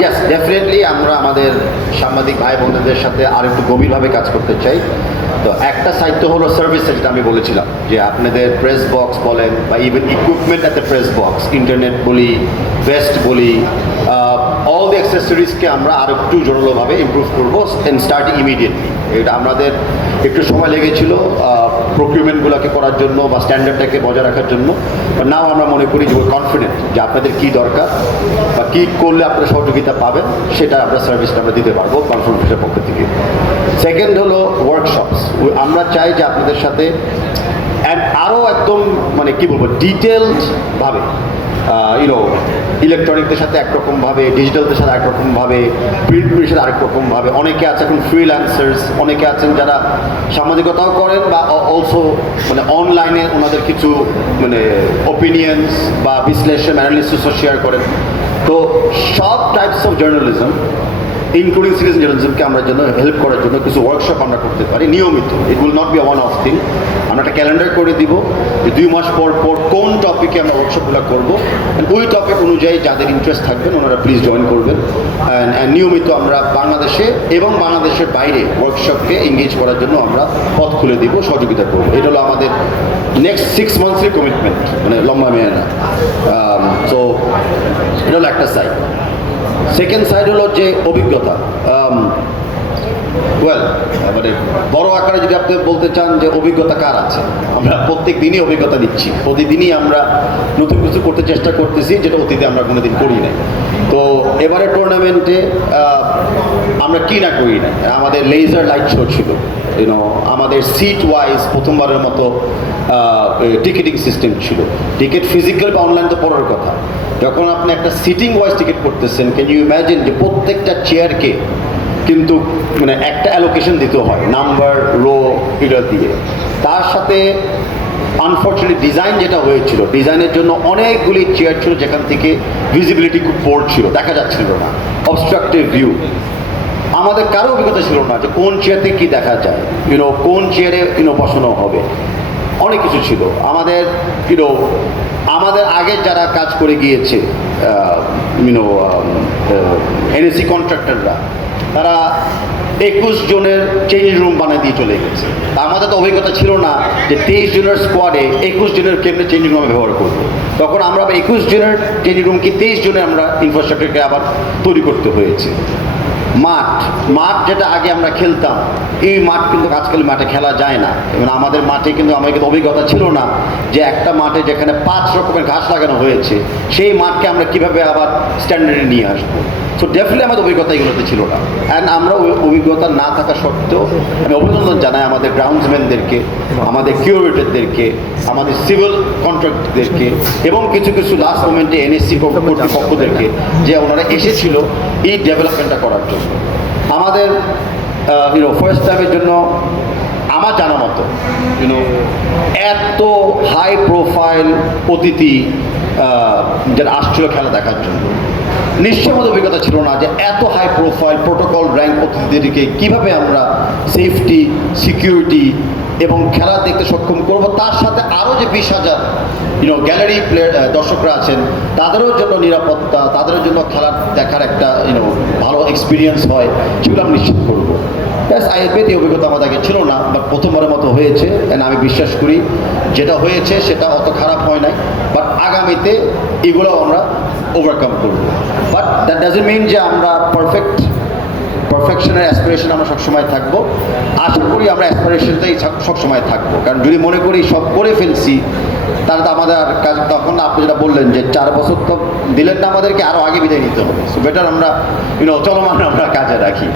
Yes definitely আমরা আমাদের সাংবাদিক ভাই বোনদের সাথে আর একটু গভীরভাবে কাজ করতে চাই। তো একটা তো হলো সার্ভিস যেটা আমি বলেছিলাম, যে আপনাদের প্রেস বক্স বলেন বা even equipment at the press box internet বলি বেস্ট বলি অল দ্য অ্যাক্সেসরিজকে আমরা আর একটু জোরালোভাবে ইমপ্রুভ করব অ্যান্ড স্টার্টিং ইমিডিয়েটলি এটা আমাদের একটু সময় লেগেছিল প্রকিউরমেন্টগুলোকে করার জন্য বা স্ট্যান্ডার্ডটাকে বজায় রাখার জন্য। নাও আমরা মনে করি যে কনফিডেন্ট যে আপনাদের কী দরকার বা কী করলে আপনারা সহযোগিতা পাবেন, সেটা আমরা সার্ভিসটা আমরা দিতে পারব কনফার্মেশনের পক্ষ থেকে। সেকেন্ড হলো ওয়ার্কশপস আমরা চাই যে আপনাদের সাথে অ্যান্ড আরও একদম মানে কী বলব ডিটেলডভাবে ইউনো ইলেকট্রনিকদের সাথে একরকমভাবে ডিজিটালদের সাথে একরকমভাবে প্রিন্ট মিডিয়ার সাথে আরেকরকমভাবে। অনেকে আছে এখন ফ্রিল্যান্সার্স অনেকে আছেন যারা সামাজিকতাও করেন বা অলসো মানে অনলাইনে ওনাদের কিছু মানে ওপিনিয়ন্স বা বিশ্লেষণ অ্যানালিসিসও শেয়ার করেন। তো সব টাইপস অফ জার্নালিজম ইনক্লুডিং জার্নালিজমকে আমরা জন্য হেল্প করার জন্য কিছু ওয়ার্কশপ আমরা করতে পারি, নিয়মিত। It will not be one of thing আমরা একটা ক্যালেন্ডার করে দিব, যে দুই মাস পর পর কোন টপিকে আমরা ওয়ার্কশপগুলো করব ওই টপিক অনুযায়ী যাদের ইন্টারেস্ট থাকবেন ওনারা প্লিজ জয়েন করবেন। অ্যান্ড নিয়মিত আমরা বাংলাদেশে এবং বাংলাদেশের বাইরে ওয়ার্কশপকে এঙ্গেজ করার জন্য আমরা পথ খুলে দিব, সহযোগিতা করব। এটা হলো আমাদের নেক্সট সিক্স মান্থসের কমিটমেন্ট মানে লম্বা মেয়ে না সো এটা হলো একটা সাইড সেকেন্ড সাইড হলো যে অভিজ্ঞতা। ওয়েল মানে বড় আকারে যদি আপনি বলতে চান যে অভিজ্ঞতা কার আছে? আমরা প্রত্যেক দিনই অভিজ্ঞতা নিচ্ছি। প্রতিদিনই আমরা নতুন কিছু করতে চেষ্টা করতেছি, যেটা অতীতে আমরা কোনোদিন করি নাই। তো এবারে টুর্নামেন্টে আমরা কি না করি নাই? আমাদের লেজার লাইট শো ছিল। ইউনো আমাদের সিট ওয়াইজ প্রথমবারের মতো টিকিটিং সিস্টেম ছিল। টিকিট ফিজিক্যাল বা অনলাইন তো পড়ার কথা। যখন আপনি একটা সিটিং ওয়াইজ টিকিট করতেছেন ক্যান ইউ ইম্যাজিন যে প্রত্যেকটা চেয়ারকে কিন্তু মানে একটা অ্যালোকেশন দিতে হয় নাম্বার রো এটা দিয়ে। তার সাথে আনফর্চুনেটলি ডিজাইন যেটা হয়েছিল ডিজাইনের জন্য অনেকগুলি চেয়ার ছিল যেখান থেকে ভিজিবিলিটি খুব পোর্ট ছিল, দেখা যাচ্ছিল না অবস্ট্রাকটিভ ভিউ আমাদের কারও অভিজ্ঞতা ছিল না যে কোন চেয়ার থেকে কী দেখা যায় ইউনো কোন চেয়ারে ইউনো বসানো হবে। অনেক কিছু ছিল। আমাদের ইউনো আমাদের আগে যারা কাজ করে গিয়েছে ইউনো এনএসি কন্ট্রাক্টররা তারা একুশ জনের চেঞ্জ রুম বানিয়ে দিয়ে চলে গেছে। আমাদের তো অভিজ্ঞতা ছিল না যে তেইশ জনের স্কোয়াডে একুশ জনের কেমনে চেঞ্জ রুম ব্যবহার করব। তখন আমরা একুশ জনের চেঞ্জ রুম কি তেইশ জনের আমরা ইনফ্রাস্ট্রাকচারকে আবার তৈরি করতে হয়েছে। মাঠ মাঠ যেটা আগে আমরা খেলতাম, এই মাঠ কিন্তু আজকাল মাঠে খেলা যায় না। এবং আমাদের মাঠে কিন্তু আমাদের কিন্তু অভিজ্ঞতা ছিল না যে একটা মাঠে যেখানে পাঁচ রকমের ঘাস লাগানো হয়েছে, সেই মাঠকে আমরা কীভাবে আবার স্ট্যান্ডার্ডে নিয়ে আসব? সো ডেফিনেটলি আমাদের অভিজ্ঞতা এগুলোতে ছিল না। অ্যান্ড আমরা অভিজ্ঞতা না থাকা সত্ত্বেও আমি অভিনন্দন জানাই আমাদের গ্রাউন্ডসম্যানদেরকে আমাদের কিউরেটরদেরকে আমাদের সিভিল কন্ট্রাক্টদেরকে এবং কিছু কিছু লাস্ট মোমেন্টে এনএসসি কর্তৃপক্ষদেরকে, যে ওনারা এসেছিল এই ডেভেলপমেন্টটা করার জন্য। আমাদের ইউনো ফার্স্ট টাইমের জন্য আমার জানা মতো ইউনো এত হাই প্রোফাইল অতিথি যারা আসছিল খেলা দেখার জন্য। নিশ্চয় মতো অভিজ্ঞতা ছিল না যে এত হাই প্রোফাইল প্রোটোকল র্যাঙ্ক অতিথিদেরকে কীভাবে আমরা সেফটি সিকিউরিটি এবং খেলা দেখতে সক্ষম করব। তার সাথে আরও যে বিশ হাজার ইউনো গ্যালারি প্লেয়ার দর্শকরা আছেন, তাদেরও জন্য নিরাপত্তা, তাদের জন্য খেলা দেখার একটা ইউনো ভালো এক্সপিরিয়েন্স হয়, সেগুলো আমি নিশ্চিত করব। ব্যাস আইএফএতে এই অভিজ্ঞতা আমাদেরকে ছিল না বাট প্রথমবারের মতো হয়েছে অ্যান্ড আমি বিশ্বাস করি যেটা হয়েছে সেটা অত খারাপ হয় নাই বাট আগামীতে এগুলো আমরা ওভারকাম করব। বাট দ্যাট ডাজেন্ট মিন যে আমরা পারফেক্ট পারফেকশনের অ্যাসপিরেশন আমরা সবসময় থাকব। আশা করি আমরা অ্যাসপিরেশনটাই সবসময় থাকব। কারণ যদি মনে করি সব করে ফেলছি, তাহলে তো আমাদের কাজ তখন আপনি যেটা বললেন যে চার বছর তো দিলেন না আমাদেরকে আরও আগে বিদায় নিতে হবে। সো বেটার আমরা ইউনো চলমান আমরা কাজে রাখি।